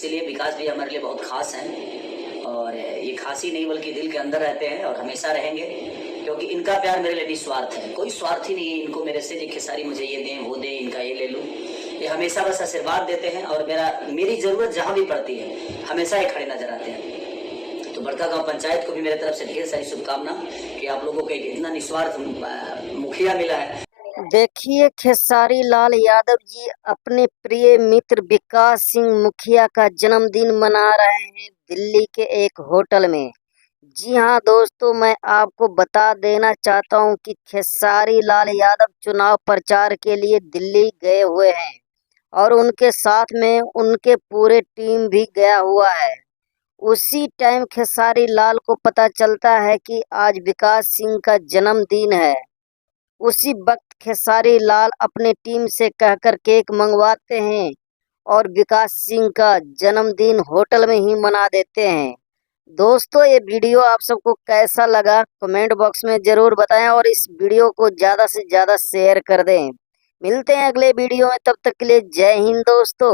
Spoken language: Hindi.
इसीलिए विकास भी हमारे लिए बहुत खास हैं और ये खास ही नहीं बल्कि दिल के अंदर रहते हैं और हमेशा रहेंगे, क्योंकि इनका प्यार मेरे लिए निस्वार्थ है। कोई स्वार्थ ही नहीं है इनको मेरे से, खेसारी मुझे ये दें वो दें, इनका ये ले लूँ। ये हमेशा बस आशीर्वाद देते हैं और मेरी ज़रूरत जहाँ भी पड़ती है हमेशा ये खड़े नजर आते हैं। तो बड़का गांव पंचायत को भी मेरे तरफ से ढेर सारी शुभकामना कि आप लोगों को एक इतना निस्वार्थ मुखिया मिला है। देखिए, खेसारी लाल यादव जी अपने प्रिय मित्र विकास सिंह मुखिया का जन्मदिन मना रहे हैं दिल्ली के एक होटल में। जी हाँ दोस्तों, मैं आपको बता देना चाहता हूँ कि खेसारी लाल यादव चुनाव प्रचार के लिए दिल्ली गए हुए हैं और उनके साथ में उनके पूरे टीम भी गया हुआ है। उसी टाइम खेसारी लाल को पता चलता है कि आज विकास सिंह का जन्मदिन है। उसी वक्त खेसारी लाल अपने टीम से कहकर केक मंगवाते हैं और विकास सिंह का जन्मदिन होटल में ही मना देते हैं। दोस्तों, ये वीडियो आप सबको कैसा लगा कमेंट बॉक्स में जरूर बताएं और इस वीडियो को ज़्यादा से ज़्यादा शेयर कर दें। मिलते हैं अगले वीडियो में, तब तक के लिए जय हिंद दोस्तों।